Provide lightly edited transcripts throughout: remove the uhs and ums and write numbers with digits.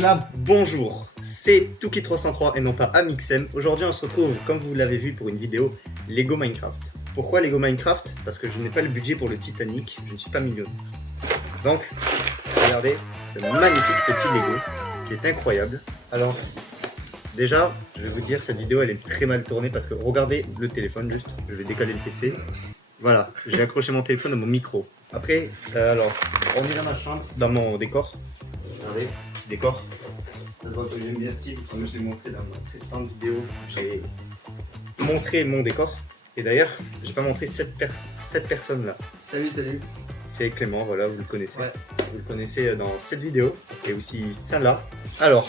Là, bonjour, c'est Touki303 et non pas Amixem. Aujourd'hui on se retrouve, comme vous l'avez vu, pour une vidéo Lego Minecraft. Pourquoi Lego Minecraft? Parce que je n'ai pas le budget pour le Titanic, je ne suis pas millionnaire. Donc, regardez ce magnifique petit Lego qui est incroyable. Alors, déjà, je vais vous dire, cette vidéo elle est très mal tournée parce que regardez le téléphone juste, je vais décaler le PC. Voilà, j'ai accroché mon téléphone à mon micro. Après, alors, on est dans ma chambre, dans mon décor. Regardez, petit décor. Ça se voit que j'aime bien Steve, comme je l'ai montré dans ma précédente vidéo. J'ai montré mon décor. Et d'ailleurs, j'ai pas montré cette personne là. Salut. C'est Clément, voilà, vous le connaissez. Ouais. Vous le connaissez dans cette vidéo. Et aussi celle-là. Alors,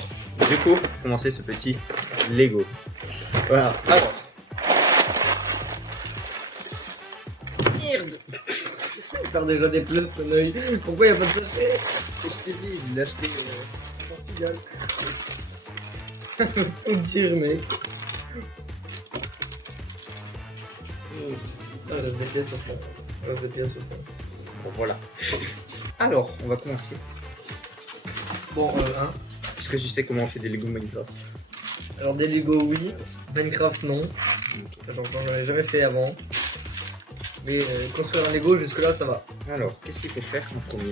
du coup, commencer ce petit Lego. Voilà, alors. Merde. Il perd déjà des plaies son oeil. Pourquoi il n'y a pas de sachet? Je t'ai dit, il l'a acheté au Portugal. Tout dire, mec. Il reste des pièces au fond. Bon, voilà. Alors, on va commencer. Bon, Est-ce que tu sais comment on fait des Lego Minecraft? alors des Lego, oui. Minecraft, non. J'en ai jamais fait avant. Mais construire un Lego, jusque-là, ça va. Alors, qu'est-ce qu'il faut faire en premier?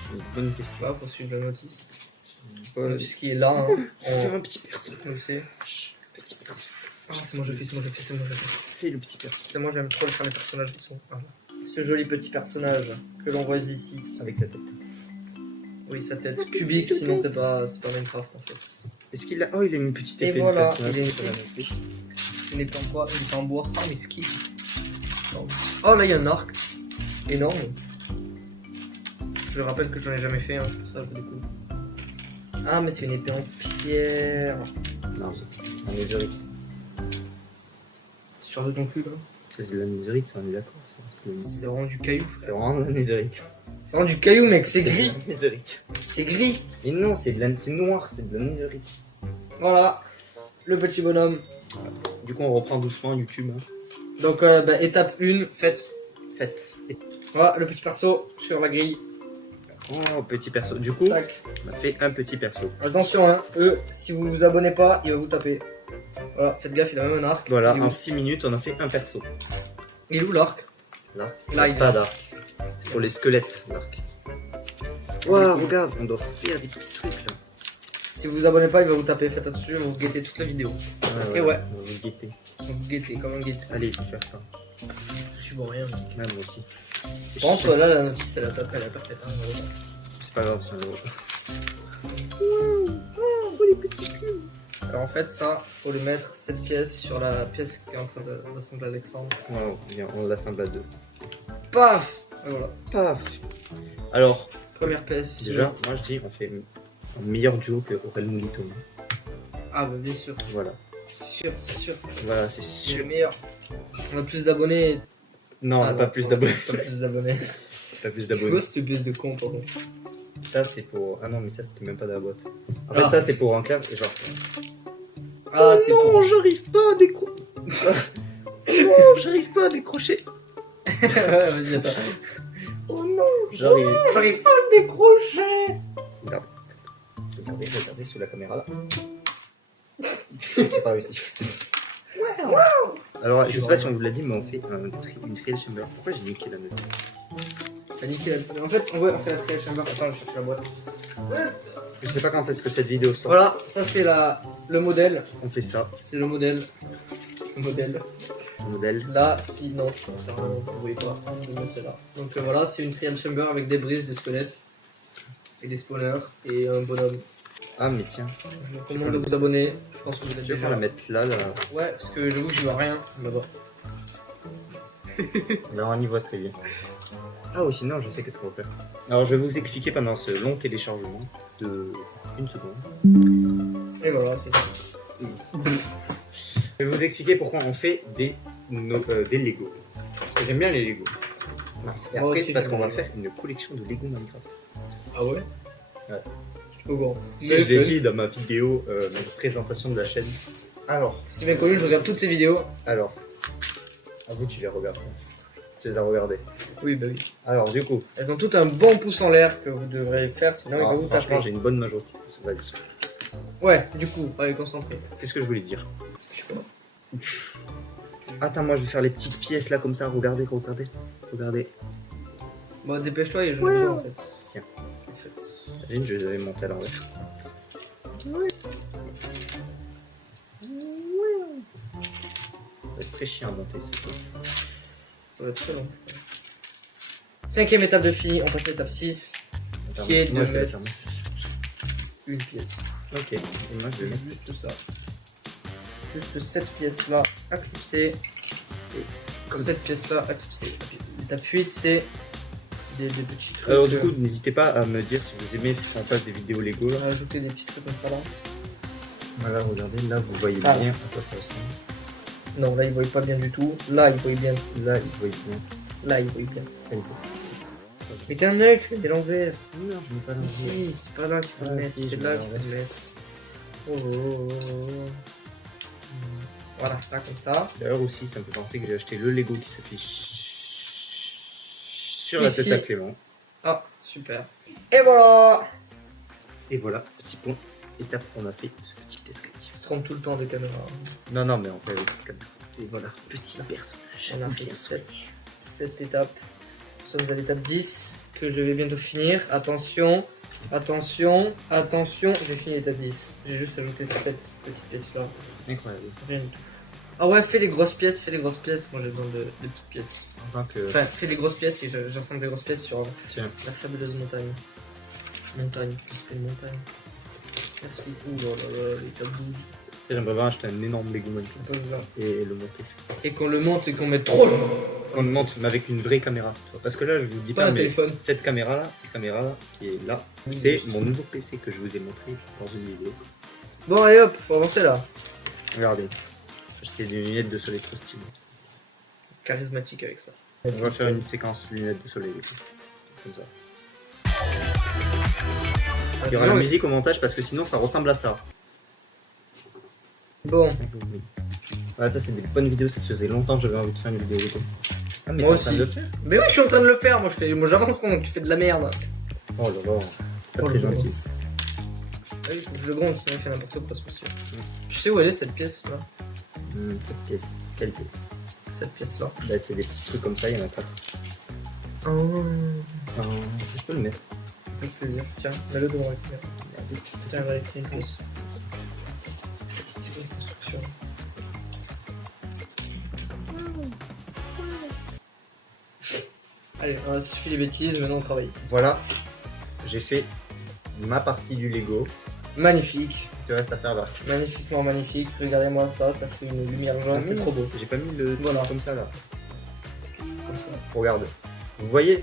C'est une bonne Tu question. vois, faut suivre la notice. La Euh, notice qui est là. Hein. Fais un petit perso. On sait. Petit perso. Ah, c'est moi, je fais. Fais le petit perso. C'est moi, j'aime trop faire les personnages qui sont. Voilà. Ce joli petit personnage que l'on voit ici. Avec sa tête. Oui, sa tête cubique, sinon c'est pas Minecraft en fait. Est-ce qu'il a... Oh, il a une petite Et épée. voilà, le personnage, il a une je peux la montrer. Une épée en bois, une épée en bois. Ah, mais ski. Oh, là, il y a un arc. Énorme. Je rappelle que j'en ai jamais fait, hein, c'est pour ça que je le découvre. Ah, mais c'est une épée en pierre. Non, c'est un netherite. Sur de ton cul, là. C'est de la netherite, ça, on est d'accord. C'est vraiment du caillou. C'est vraiment de la netherite. C'est vraiment du caillou, mec, c'est gris. de la netherite. C'est gris. Et non, c'est noir, c'est de la netherite. Voilà, le petit bonhomme. Du coup, on reprend doucement YouTube. Hein. Donc, étape 1, faites. Voilà, le petit perso sur la grille. Oh, petit perso. Du coup, Tac. on a fait un petit perso. Attention, hein, si vous vous abonnez pas, il va vous taper. Voilà, faites gaffe, il a même un arc. Voilà, Il est en où 6 minutes, on a fait un perso. Il est où l'arc? Là, Là, il pas est. d'arc. C'est pour les squelettes, l'arc. Waouh, regarde, on doit faire des petits trucs là. Si vous vous abonnez pas, il va vous taper. Faites attention, il va vous guetter toute la vidéo. Et ouais. On va vous guetter. Il va vous guetter comme un guette. Allez, je vais faire ça. Je suis bon, rien. Même moi aussi. Par contre, là, la notice, elle a tapé, elle a pas fait. Hein, voilà. C'est pas grave, c'est un euro. Alors en fait, ça, faut le mettre cette pièce sur la pièce qui est en train d'assembler Alexandre. Wow, bien, on l'assemble à deux. Paf! Et voilà. Paf. Alors, Première pièce. déjà, moi je dis, on fait un meilleur duo que Aurel Moulito. Ah, bah bien sûr. Voilà. C'est sûr. Voilà, c'est C'est le sûr. meilleur. On a plus d'abonnés. Non, on Ah, n'a pas non, plus on a d'abonnés. Pas plus d'abonnés. Pas plus C'est d'abonnés. quoi cette pièce de con, pardon? Ça, c'est pour. Ah non, mais ça, c'était même pas de la boîte. En fait, Ah. ça, c'est pour enclave. Et genre. Ah, c'est non, pour... j'arrive pas à décrocher. Non, j'arrive pas à décrocher. Ouais, vas-y, attends. Oh non, j'arrive. J'arrive pas à le décrocher. Regardez sous la caméra là. J'ai pas réussi. Alors, je sais pas si on vous l'a dit, mais on fait une trial chamber. Pourquoi j'ai niqué la note? T'as niqué la... En fait, on fait la trial chamber. Attends, je cherche la boîte. Je sais pas quand est-ce que cette vidéo sort. Voilà, ça c'est le modèle. On fait ça. C'est le modèle. Le modèle. Le modèle. Là, si, non, ça vous voyez pas. C'est là. Donc voilà, c'est une trial chamber avec des brises, des squelettes, et des spawners, et un bonhomme. Ah, mais tiens. Je vous recommande de vous abonner. Je pense que vous l'avez Tu vas déjà. la mettre là, là. Ouais, parce que j'avoue que je vois rien là-bas. Là, on y voit très bien. Ah, ou sinon, je sais qu'est-ce qu'on va faire. Alors, je vais vous expliquer pendant ce long téléchargement de 1 seconde. Et voilà, c'est tout. Je vais vous expliquer pourquoi on fait des Lego. Parce que j'aime bien les Lego. Et Moi après, aussi, c'est parce j'aime qu'on va bien. faire une collection de Lego Minecraft. Ah ouais? Ouais. Au grand. Si je l'ai dit dans ma vidéo, ma présentation de la chaîne. Alors, C'est bien connu, je regarde toutes ces vidéos. à vous, tu les regardes. Tu les as regardées. Oui, bah oui. Alors, du coup, Elles ont toutes un bon pouce en l'air que vous devrez faire, sinon ils alors, vont vous franchement, taper. j'ai une bonne majorité. Vas-y. Ouais, du coup, allez, concentré. Qu'est-ce que je voulais dire? Je sais pas. Attends, moi, je vais faire les petites pièces là, comme ça. Regardez, regardez. Regardez. Bon, dépêche-toi et je l'ai besoin en fait. Tiens. En fait. Imagine, je les avais montés à l'envers. Ça va être très chiant à monter, ce truc. Ça va être très long. 5ème étape de fini, on passe à l'étape 6. Qui est moi, de je vais la mettre faire. une pièce. Ok. Et moi, je vais mettre. Juste ça. Juste cette pièce là à clipser. Comme Cette ça. pièce là à clipser. L'étape 8 c'est des petits trucs. Alors, du coup, n'hésitez pas à me dire si vous aimez qu'on fasse des vidéos Lego. on Là. va ajouter des petits trucs comme ça là. Voilà, regardez, là, vous voyez Ça. bien à quoi ça ressemble. Non, là il voyait pas bien du tout. Là il voyait bien. Là, vous voyez bien. Là il voyait bien. Quel beau. Mais t'es un œil, tu mets l'envers. Non, je mets pas Mais si, c'est pas là qu'il faut le mettre, si, c'est je là mets qu'il faut le mettre. Oh, oh, oh, oh. Voilà, là comme ça. D'ailleurs aussi, ça me fait penser que j'ai acheté le Lego qui s'affiche sur la Ici. tête à Clément. Ah, super. Et voilà. Et voilà, petit pont. Étape, on a fait ce petit escalier. Il se trompe tout le temps des caméras. Non, non, mais on fait avec cette caméra. Et voilà, petit personnage. On a bien fait soigné. cette étape. Nous sommes à l'étape 10 que je vais bientôt finir. Attention, attention, attention. J'ai fini l'étape 10. J'ai juste ajouté cette petite pièce là. Incroyable. Rien du tout. Ah ouais, fais les grosses pièces, fais les grosses pièces. Moi j'ai besoin de petites pièces. En tant que. Enfin, fais les grosses pièces et j'assemble les grosses pièces sur Tiens, la fabuleuse montagne. Montagne, qu'est-ce que une montagne? Merci. Ouh là là là, l'étape 12. j'aimerais bien acheter un énorme Lego Minecraft Pas besoin. et le monter. Et qu'on le monte et qu'on mette trop loin. Qu'on le monte, mais avec une vraie caméra cette fois. Parce que là, je vous dis Pas pas, un mais téléphone. cette caméra là qui est là, Oui, c'est juste. mon nouveau PC que je vous ai montré dans une vidéo. Bon allez hop, faut avancer là. Regardez, j'ai acheté des lunettes de soleil trop stylées. Charismatique avec ça. On va faire une séquence lunettes de soleil. Comme ça. Il y aura la musique au montage parce que sinon ça ressemble à ça. Bon, Ouais, ça c'est des bonnes vidéos, ça faisait longtemps que j'avais envie de faire une vidéo Lego. Ah, mais Moi t'es en train aussi. de le faire? mais oui, je suis en train de le faire. Moi j'avance pendant que tu fais de la merde. Oh là là, pas Oh très là là. gentil. Ah oui, faut que je le gronde, sinon il fait n'importe quoi ce monsieur. Tu sais où elle est cette pièce là? Cette pièce, quelle pièce? Cette pièce là. Bah, c'est des petits trucs comme ça, il y en a 4. Oh. Je peux le mettre. Avec plaisir. Tiens, mets-le devant la caméra. Tiens, voilà, c'est une pièce. C'est une construction. Allez, on a suffi les bêtises, maintenant on travaille. Voilà, j'ai fait ma partie du Lego. Magnifique, Il te reste à faire là. magnifiquement magnifique. Regardez-moi ça, ça fait une lumière jaune, c'est trop beau. J'ai pas mis le Voilà. truc comme ça là. Comme ça. Regarde. Vous voyez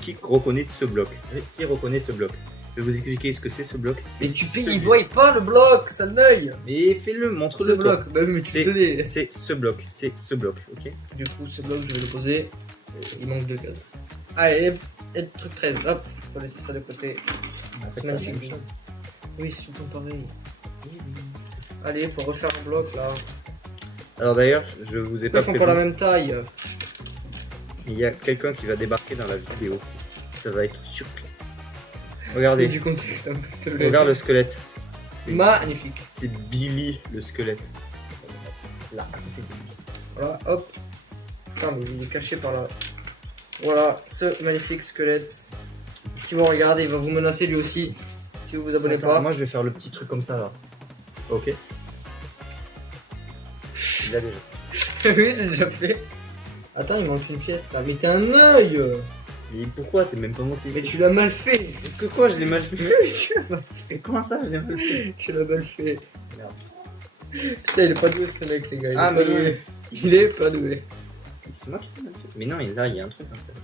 qui reconnaît ce bloc? Qui reconnaît ce bloc? Je vais vous expliquer ce que c'est ce bloc. Mais tu celui- payes, il voit pas le bloc, ça l'œil. Mais fais-le, Ce montre-le toi. bloc, bah oui, mais tu C'est- peux donner. C'est ce bloc, ok? Du coup, ce bloc, je vais le poser. Il manque 2 cases. Allez, et truc 13, hop, faut laisser ça de côté. En fait, C'est ça magnifique. même chose. Oui, c'est tout le temps pareil. Allez, faut refaire un bloc là. Alors d'ailleurs, je vous ai Pourquoi pas ils font pas la prévenu. même taille? Il y a quelqu'un qui va débarquer dans la vidéo. Ça va être surprise. Et Regardez, du contexte un peu, s'il te plaît. regarde le squelette. C'est Magnifique. c'est Billy le squelette. Là, à côté de lui. Voilà, hop. Putain, mais il est caché par là. Voilà, ce magnifique squelette. Qui vous regarde, il va vous menacer lui aussi. Si vous vous abonnez Attends, pas. moi je vais faire le petit truc comme ça là. Ok. Il a déjà. Oui, j'ai déjà fait. Attends, il manque une pièce là. Mais t'es un œil. Mais pourquoi? C'est même pas moi qui l'ai Mais fait. tu l'as mal fait. Que quoi? Je l'ai mal fait. Tu l'as mal Et comment ça? J'ai mal fait. Tu l'as mal fait. Merde. Putain, il est pas doué ce mec, les gars. Il est Ah, pas mais doué. yes. Il est pas doué. C'est moi qui l'ai mal fait. Mais non, là il y a un truc en fait.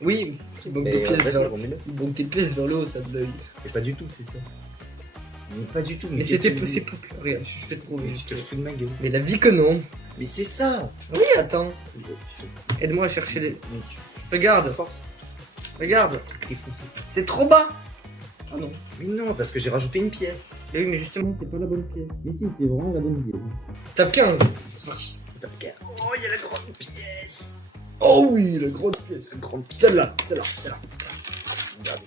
Oui, il manque Mais des pièces vas-y, vers... remets-le. il manque des pièces vers le haut, ça de l'œil. Mais pas du tout, c'est ça. Mais pas du tout. Mais qu'est-ce c'était que tu c'est dis? pas plus. Regarde, je fais trop. Mais tu te fous de ma gueule. Mais la vie que non. Mais c'est ça. Oui, attends. Aide-moi à chercher les. Mais Regarde. force. Regarde. Défoncé. C'est trop bas. Ah non. Mais non, parce que j'ai rajouté une pièce. Mais oui, mais justement, c'est pas la bonne pièce. Mais si, c'est vraiment la bonne idée. Tape 15. C'est parti. Oh, il y a la grande pièce. Oh oui, la grande pièce. Celle-là. Regardez.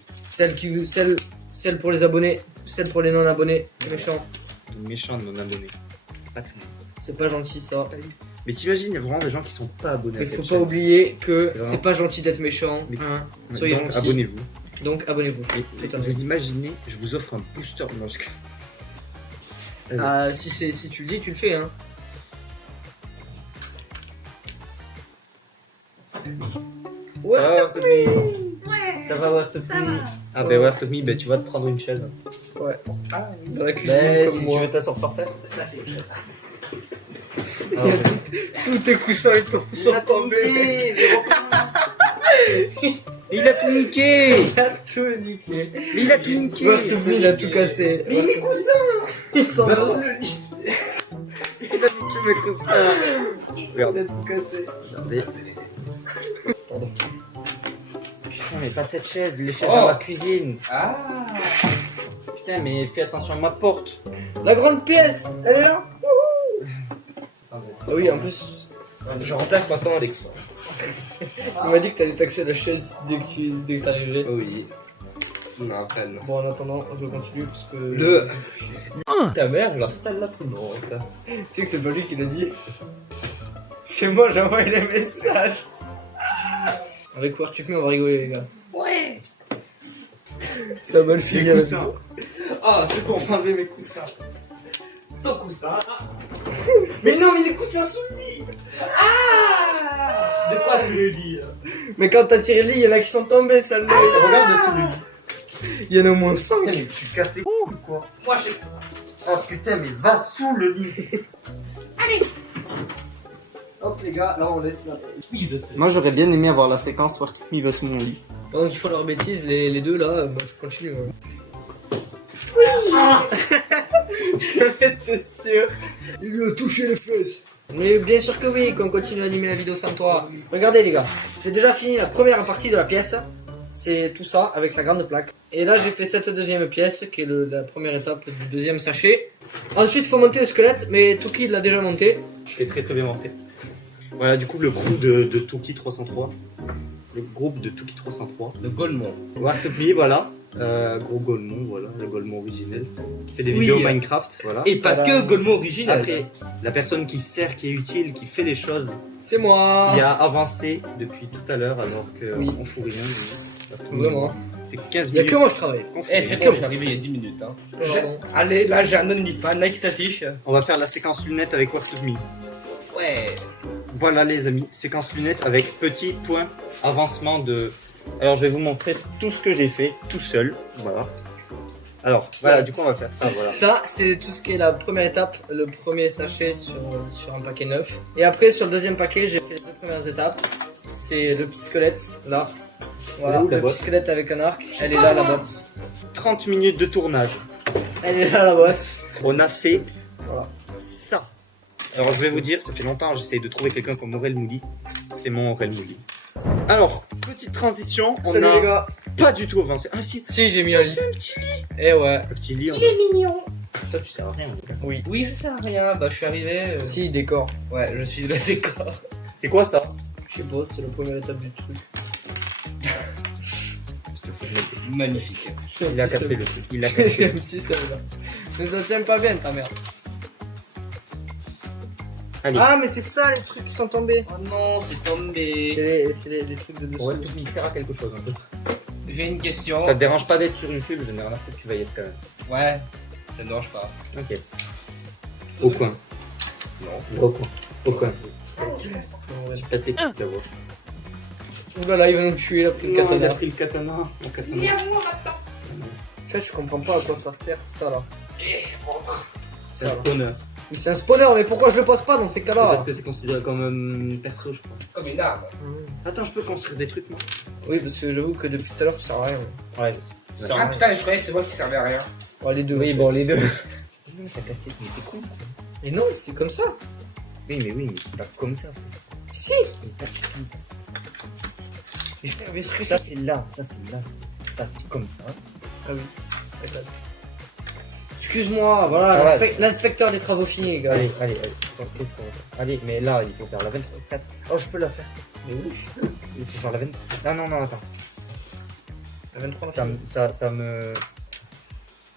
Celle pour les abonnés, celle pour les non-abonnés. Méchant. Méchant de mon abonné. C'est pas très bien. C'est pas gentil ça. Mais t'imagines, il y a vraiment des gens qui sont pas abonnés Mais à cette faut pas chaîne. oublier que C'est vraiment- c'est pas gentil d'être méchant. Mais Hein. Soyez donc, gentils. abonnez-vous. Donc abonnez-vous. Et Putain, vous imaginez, je vous offre un booster. Non, je... Ah, si tu le dis, tu le fais hein. Ça va, Word of Me? Ouais. Ça va, Word of Ça Me? va. Ah, Ça bah, va. Word of Me, bah, tu vas te prendre une chaise. Ouais. Ah oui. Dans la cuisine Bah, comme si moi. tu veux t'asseoir par terre. Ça c'est une chose. Ah, ouais. Tous tes coussins et ton Il a tout niqué, mais il a tout niqué. Il a tout niqué. Mais il a tout niqué. Word of Me, il a tout cassé. Mais mes coussins. Ils sont Bah, dans sous le lit. Il a niqué mes coussins. Regarde. Il a tout cassé. Regardez. Pardon. Putain, mais pas cette chaise, les chaises Oh. dans ma cuisine. Ah. Putain, mais fais attention à ma porte. La grande pièce, elle est là. Ah oui, en plus, Je remplace maintenant Alex. il m'a dit que t'allais taxer la chaise dès que t'arriverais. Oui. Non, après non. Bon, en attendant, je continue parce que. Le. Ta mère, elle installe la primante. Tu sais que c'est pas lui qui l'a dit. C'est moi, j'ai envoyé les messages. Avec WordTube, on va rigoler, les gars. Ouais. Ça va mal Les finir. coussins. Ah, c'est bon. Enlever mes coussins. Ton coussin. Mais non, mais les coussins sous le lit. De quoi c'est le lit? Mais quand t'as tiré le lit, il y en a qui sont tombés, ça le Regarde sous le lit. Il y en a au moins 5. Putain, mais tu casses les couilles ou quoi? Moi, je. Oh putain, mais va sous le lit. Hop, les gars, là on laisse là. Oui, je sais. Moi, j'aurais bien aimé avoir la séquence Word of Me va sous mon lit. Pendant qu'ils font leurs bêtises, les deux là, moi je continue. Je vais être sûr. Il lui a touché les fesses. Mais bien sûr que oui, qu'on continue à animer la vidéo sans toi. Regardez les gars, j'ai déjà fini la première partie de la pièce. C'est tout ça avec la grande plaque. Et là j'ai fait cette deuxième pièce qui est la première étape du deuxième sachet. Ensuite il faut monter le squelette, mais Tuki l'a déjà monté. Qui est très très bien monté. Voilà, du coup, le groupe de Tuki 303. Le groupe de Tuki 303. Le Golemont. Word of Me, voilà. Gros Golemon, voilà, le Golemon originel. Qui fait des Oui. vidéos Minecraft, voilà. Et pas Voilà. que Golemont original. Après, la personne qui sert, qui est utile, qui fait les choses, C'est moi. qui a avancé depuis tout à l'heure alors qu'on Oui. on fout rien. Vraiment. Ça fait 15 Il y a minutes. que moi je travaille. qu'on fout Eh, rien. c'est bon, je suis arrivé il y a 10 minutes. Hein. Pardon. Allez, là, j'ai un OnlyFans, Nike s'affiche. On va faire la séquence lunettes avec Word of Me. Ouais. Voilà les amis, séquence lunettes avec petit point avancement de... Alors je vais vous montrer tout ce que j'ai fait tout seul, voilà. Alors voilà, du coup on va faire ça, voilà. Ça, c'est tout ce qui est la première étape, le premier sachet sur un paquet neuf. Et après, sur le deuxième paquet, j'ai fait les deux premières étapes. C'est le petit squelette, là. Voilà, Elle est où, la le boîte petit squelette avec un arc. Elle est là, la boîte. 30 minutes de tournage. Elle est là, la boîte. On a fait Voilà. ça. Alors je vais vous dire, ça fait longtemps que j'essaye de trouver quelqu'un comme Aurel Mouli. C'est mon Aurel Mouli. Alors, petite transition, on Salut a les gars. pas du tout avancé. Ah si, Si, j'ai mis un lit. un petit lit. Eh ouais. Le petit lit, Il est mignon. toi tu sers à rien. mon gars. Oui. Oui, je sais rien. Bah, je suis arrivé. Si, décor. Ouais, je suis le décor. C'est quoi ça? Je sais pas, c'était la première étape du truc. Je te fous de ma gueule. Magnifique. Il a cassé le truc, il a J'ai cassé. un petit seul là. Mais ça tient pas bien ta mère. Allez. Ah, mais c'est ça les trucs qui sont tombés. Oh non, c'est tombé. C'est les trucs de dessous. Ouais, tout il sert à quelque chose un peu. J'ai une question. Ça te dérange pas d'être sur YouTube, je n'ai rien à foutre, tu vas y être quand même. Ouais, ça ne dérange pas. Ok. Au coin. Non. Au coin. Au coin. Je pète tes couilles d'abord. Oulala, il va nous tuer là, pris le Non, il a katana. pris le katana. Mon katana. En fait, je comprends pas à quoi ça sert ça là. C'est un spawner. Mais c'est un spawner, mais pourquoi je le pose pas dans ces cas-là? Parce que c'est considéré comme perso, je crois. Comme une arme. Attends, je peux construire des trucs, moi. Oui, parce que j'avoue que depuis tout à l'heure, tu sers à rien. Ouais, Ça Ah putain, je croyais que c'est moi qui servais à rien. Oh, les deux. Oui, en fait. bon, les deux. T'as cassé, mais t'es con. Et non, c'est comme ça. Oui, mais c'est pas comme ça. Si. Mais pas du tout. Mais frère, bien sûr que Ça, si. c'est là, ça, c'est là. Ça, c'est comme ça. Ah oui. Excuse-moi, voilà, Ça va. l'inspecteur des travaux finis, les gars. Allez. Bon, qu'est-ce qu'on va faire? Allez, mais là, il faut faire la 24. Oh, je peux la faire. Mais oui. Il faut faire la 23. Ah non, non, attends. La 23, Ça me.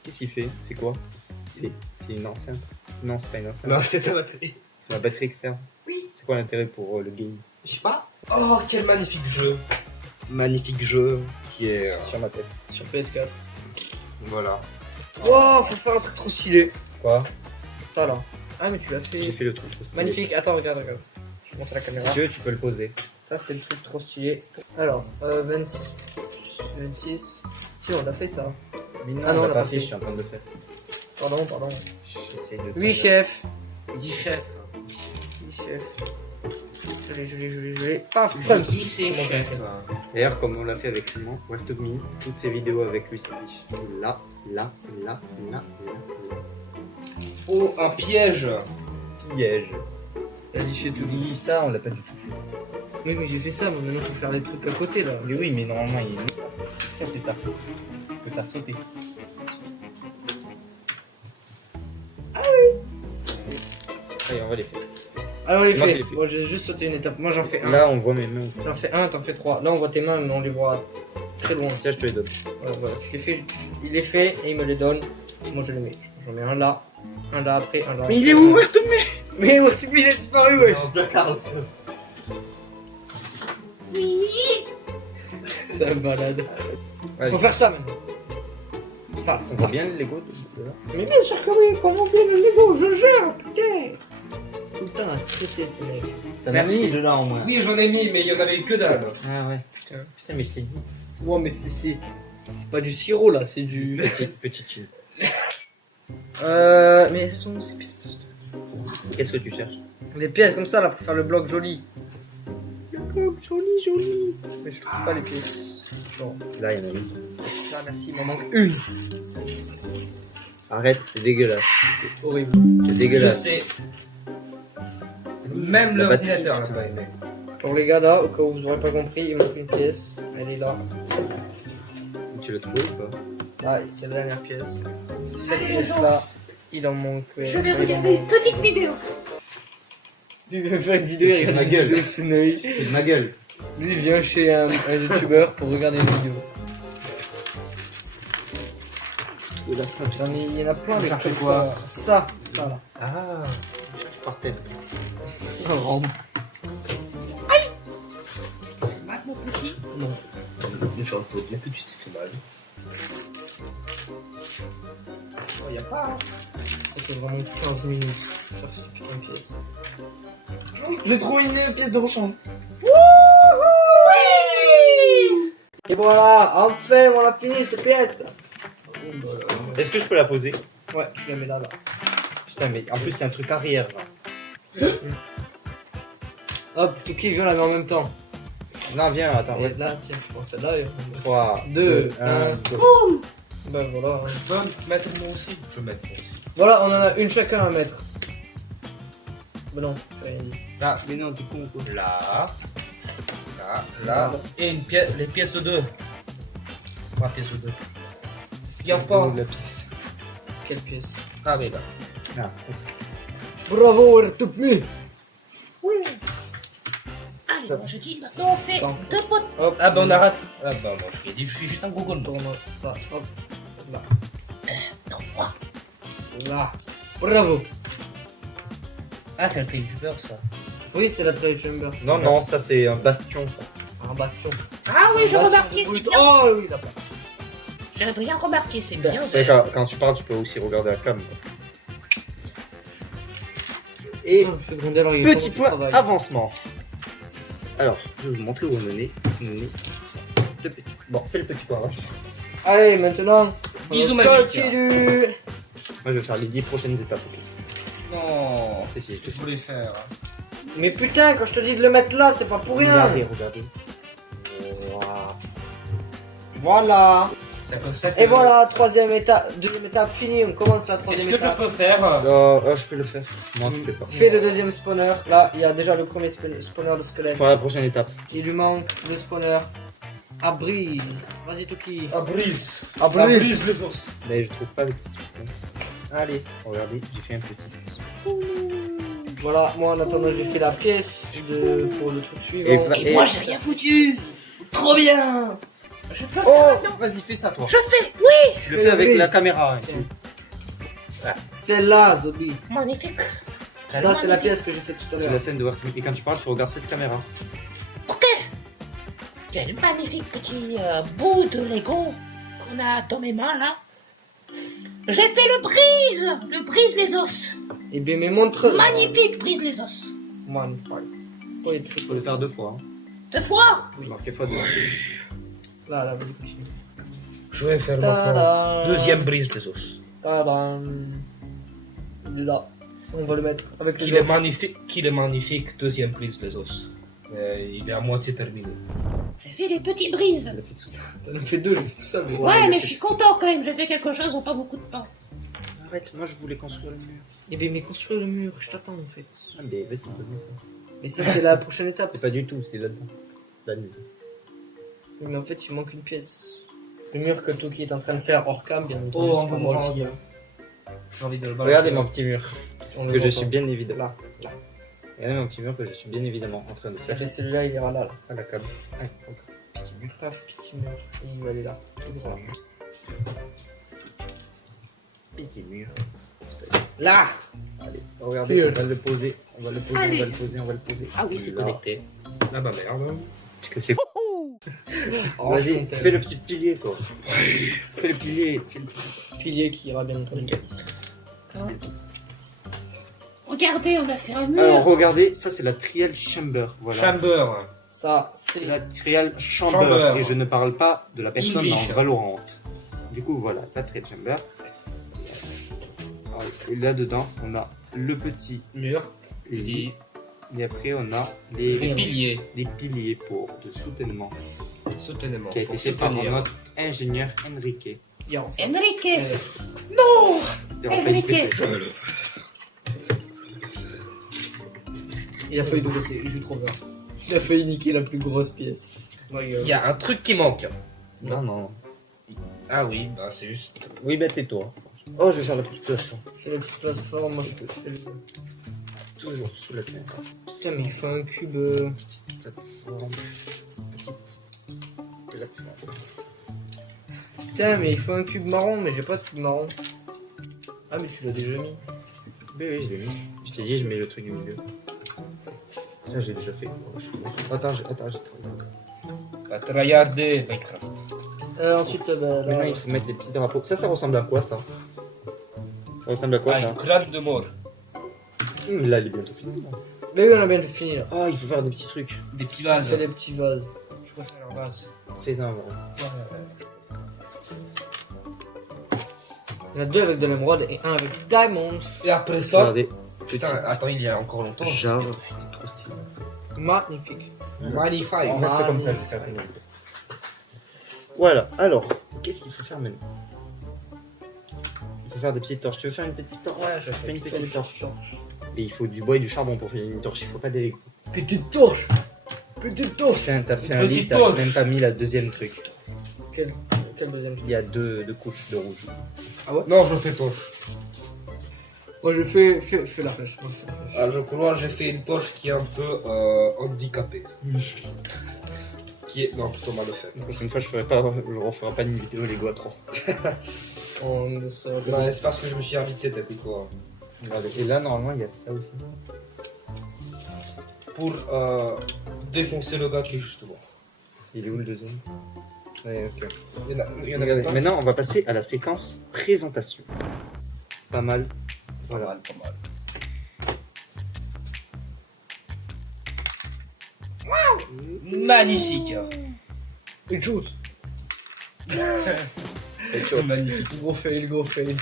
Qu'est-ce qu'il fait? C'est quoi? C'est une enceinte? Non, c'est pas une enceinte. Non, c'est ta batterie. C'est ma batterie externe. Oui. C'est quoi l'intérêt pour le game? Je sais pas. Oh, quel magnifique jeu. Magnifique jeu qui est Sur ma tête. sur PS4. voilà. Wow, faut faire un truc trop stylé. Quoi? Ça là. Ah, mais tu l'as fait. J'ai fait le truc trop stylé. Magnifique. Attends, regarde. Je montre la Si caméra. tu veux, tu peux le poser. Ça, c'est le truc trop stylé. Alors, 26. 26. Si, on a fait ça. Mais non, Ah non, on on l'a l'a pas pas fait, fait. je suis en train de le faire. Pardon. J'essaie de. Oui, chef. Dis chef. Oui, chef. Je l'ai. Paf, Je comme dis c'est Comment chef. D'ailleurs, comme on l'a fait avec Simon, Waltogmi, toutes ces vidéos avec lui s'affichent. Là. Oh, un piège. Piège. Elle dit chez tout. Oui, ça, on l'a pas du tout fait. Oui, mais j'ai fait ça, mais maintenant, faut faire des trucs à côté là. Mais oui, mais normalement, il y a cette étape que t'as sauté. Allez, on va les faire. Alors, les C'est moi qui fait. l'ai fait. Moi, j'ai juste sauté une étape. Moi, j'en fais un. Là, on voit mes mains. J'en fais un, t'en fais trois. Là, on voit tes mains, mais on les voit très loin. Tiens, je te les donne. Voilà, je les fais. Il les fait et il me les donne. Moi, je les mets. J'en mets un là après, un là. Mais il est où, Waltogmi? Mais Waltogmi, il a disparu, wesh. C'est un malade. Allez. Faut faire ça maintenant. Ça, On ça. voit bien le Lego de là. Mais bien sûr que oui, comment bien le Lego, je gère, putain. Tout le temps à stresser ce mec. T'en as Merci. mis dedans au moins. Oui, j'en ai mis, mais il y en avait que dalle. Ah ouais. Putain, mais je t'ai dit. Ouais, mais c'est pas du sirop là, c'est du. Petit chill. Mais elles sont ces pièces. Qu'est-ce que tu cherches? Des pièces comme ça là pour faire le bloc joli. Le bloc joli. Mais je trouve pas les pièces. Bon, Là, il y en a une. là merci, il m'en manque une. Arrête, c'est dégueulasse. C'est horrible. C'est Je dégueulasse. sais. Même La l'ordinateur n'a pas aimé. Pour les gars là, au cas où vous aurez pas compris, il manque une pièce. Elle est là. Tu l'as trouvé ou pas? Là, c'est la dernière pièce. Cette pièce là, il en manque. Je vais regarder une petite vidéo. Lui vient faire une vidéo, il regarde Ma une gueule. vidéo sur Noé. C'est de ma gueule. Lui il vient chez un youtubeur pour regarder une vidéo. Ou la ceinture. J'en ai, il y en a plein des cherchez comme quoi ça. Ça là. Ah, je cherche par terre. Un rond. Mal, mon petit. Non. J'entends bien que tu t'es fait mal. Oh, y a pas. Ça fait vraiment 15 minutes. Je cherche cette putain de pièce. J'ai trouvé une pièce de rechange. Et voilà, enfin on a fini cette pièce. Est-ce que je peux la poser? Ouais, je la mets là. Putain, mais en plus, c'est un truc arrière. Là. Hop, Touki vient la met en même temps. Non, viens, attends. Et Ouais. là, tiens, je prends celle-là. Et... 3, Deux, 2, un. 1, Ben voilà. Je peux mettre moi aussi. Je peux mettre moi aussi. Voilà, on en a une chacun à mettre. Ben non, j'ai rien dit. Ça, Mais non, t'es con quoi. là. Là. Et une pièce, les pièces de 2. 3 pièces de 2. Il y a pas. La pièce. Quelle pièce? Ah, mais là. Ah, Bravo, Ertoukmi. Alors, je dis maintenant on fait Attends. deux potes. Hop, Ah, bah on arrête. Ah, bah moi je l'ai dit, je suis juste un Google. tourne ça. Hop, là. Non, moi. Là. Bravo. Ah, c'est un Climber ça. Oui, c'est la Trail Chamber. non, non, ça c'est un bastion ça. Un bastion. Ah oui, j'ai Un bastion remarqué, de c'est brut. bien. Oh oui, là-bas. J'ai bien remarqué, c'est bien. C'est quand tu parles, tu peux aussi regarder la cam. quoi. Et Oh, je fais gronder, alors il y a petit pas point beaucoup de travail. avancement. Alors, je vais vous montrer où on en est. On en est deux petits. Bon, fais le petit point avancement. Allez, maintenant. Bisous on magiques. continue. Moi, je vais faire les 10 prochaines étapes. Ok. Non. Si, si, je te Je voulais faire. Mais putain, quand je te dis de le mettre là, c'est pas pour rien. Regardez, regardez. Voilà. C'est comme ça que. Et voilà, troisième étape, deuxième étape finie. On commence la Est-ce troisième que je étape. peux faire Je peux le faire. Non, tu fais pas. Fais le deuxième spawner. Là, il y a déjà le premier spawner de squelette. Pour la prochaine étape. Il lui manque le spawner. À brise. Vas-y, Touki. à brise. À brise. les os. Mais je trouve pas le petit truc. Allez. Regardez, j'ai fait un petit. Voilà, moi en attendant, j'ai fait la pièce pour le truc Et suivant. bah- Et moi, j'ai rien foutu. Trop bien. Je peux le Oh, faire maintenant. vas-y, fais ça toi. Je fais, oui. Tu le fais avec la caméra. hein. Tiens. Celle-là, Zobi. Magnifique. Ça, c'est la pièce que j'ai faite tout à C'est l'heure. la scène de Work. Et quand tu parles, tu regardes cette caméra. Ok. Quel magnifique petit bout de Lego qu'on a dans mes mains là. J'ai fait le brise les os. Eh bien, mais montre. Magnifique brise les os. Magnifique. Oh, il est très Il faut le faire 2 fois. Hein. 2 fois. Oui. Marquez fois 2. Là, vas-y, continue. Je vais faire maintenant Tadam. deuxième brise des os. Tadam. Il est là. On va le mettre avec le Qu'il est doigt. magnifique, deuxième brise des os. Il est à moitié terminé. J'ai fait les petits brises. Il a fait tout ça. T'en as fait deux, j'ai fait tout ça, mais. Ouais, mais je suis content quand même. J'ai fait quelque chose en pas beaucoup de temps. Arrête, moi je voulais construire le mur. Eh bien, mais construire le mur, je t'attends en fait. Ah, mais vas-y, donne-moi ça. Mais ça, c'est la prochaine étape. C'est pas du tout, c'est là-dedans. La nuit. Oui, mais en fait, il manque une pièce. Le mur que Toki est en train de faire hors cam, bien entendu. Oh, c'est on pas peut moi m'entendre. aussi, hein. J'ai envie de le Regardez mon petit mur. On le Que je voit suis pas. bien évidemment. Là, là. Regardez mon petit mur que je suis bien évidemment en train de Et faire. bien, celui-là, il ira là. là. À la câble. Ah, encore. Petit mur. Paf, petit mur. Et il va aller là. Tout droit. Petit mur. Là. Allez, regardez, Mur. on va le poser. On va le poser, Allez. on va le poser, on va le poser. Ah oui, c'est Là. connecté. Ah bah merde. Parce que c'est. Oh, Vas-y, fontaine. fais le petit pilier quoi. Fais le pilier. Fais le pilier. Pilier qui ira bien entendu. Regardez, on a fait un mur. Alors regardez, ça c'est la Trial Chamber. Voilà. Chamber. Ça, C'est c'est. la Trial Chamber. Chamber. Et je ne parle pas de la personne English. en Valorant. Du coup voilà, la Trial Chamber. Alors, et là-dedans, on a le petit Mur. lit. Et après on a Les les piliers. piliers pour de soutènement. Soutènement. Qui a été Pour fait par soutenir. notre ingénieur Enrique. Hier, on s'en- Enrique. Euh, Non. Et on fait une Enrique. fête. Il a failli nous laisser, je suis trop bien. Il a failli niquer la plus grosse pièce. Il y a un truc qui manque. Non, non. Ah oui, bah c'est juste. Oui, bah tais-toi. Oh, je vais faire la petite plage. Fais la petite plateforme, moi je fais le. Toujours sous la terre. Putain, mais il faut un cube. Plateforme. Petite plateforme. Putain, mais il faut un cube marron, mais j'ai pas de cube marron. Ah, mais tu l'as déjà mis. Oui, oui, je l'ai mis. Je t'ai dit, je mets le truc du milieu. Ça, j'ai déjà fait. Oh, je suis bon. Attends, j'ai La tryhard de Minecraft. Ensuite, bah, Maintenant, là, il faut mettre des petits drapeaux. Ça ressemble à quoi, ça? Ça ressemble à quoi, Ah, ça? une crâne de mort. Là, il est bientôt fini. Là. là, oui, on a bien fini là. Ah, il faut faire des petits trucs. Des petits On vases. fait des petits vases. Je préfère un vase. Fais-en un vrai. Il y en a deux avec de l'émeraude et un avec diamonds. Et après ça. Regardez. Putain, attends, il y a encore longtemps. Genre, c'est trop stylé. Magnifique. Magnifique. On reste comme ça, je vais faire une vidéo. Voilà, alors, qu'est-ce qu'il faut faire maintenant? Il faut faire des petites torches. Tu veux faire une petite torche? Ouais, je fais une petite torche. torche. Et il faut du bois et du charbon pour faire une torche, il faut pas des Lego. Petite torche. Petite torche. Putain, t'as fait Une un lit, petite t'as torche. même pas mis la deuxième truc. Quel deuxième truc? Il y a deux couches de rouge. Non, je fais torche. Moi je fais la flèche. Moi, je fais la flèche. Ah, je crois que j'ai fait une torche qui est un peu handicapée. Qui est. Non, plutôt mal faite. La prochaine fois, je referai pas une vidéo Lego à 3. On sort de- Non, c'est parce que je me suis invité, t'as vu quoi. Regardez. Et là, normalement, il y a ça aussi. Pour défoncer le gars qui est juste devant. Il est où le deuxième? Ouais, ok. Il y en a Regardez, pas. maintenant, on va passer à la séquence présentation. Pas mal. Voilà. Pas mal. Magnifique. Une chose. Et tu vois. Magnifique. Gros fail.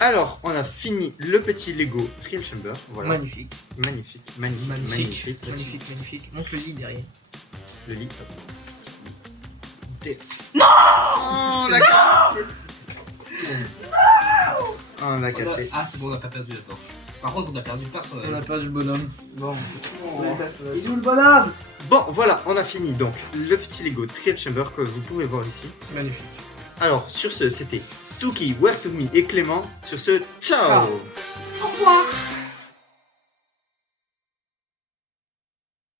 Alors, on a fini le petit Lego Trial Chamber. Voilà. Magnifique. Magnifique. Magnifique. Montre le lit derrière. Le lit. Non, on l'a cassé. Non, on l'a cassé. Ah, c'est bon, on n'a pas perdu la torche. Par contre, on a perdu personne. On a perdu le bonhomme. Bon. Il est où le bonhomme? Bon, voilà, on a fini donc le petit Lego Trial Chamber que vous pouvez voir ici. Magnifique. Alors, sur ce, c'était Tuki, Where to Me et Clément. Sur ce, ciao. Ciao. Au revoir.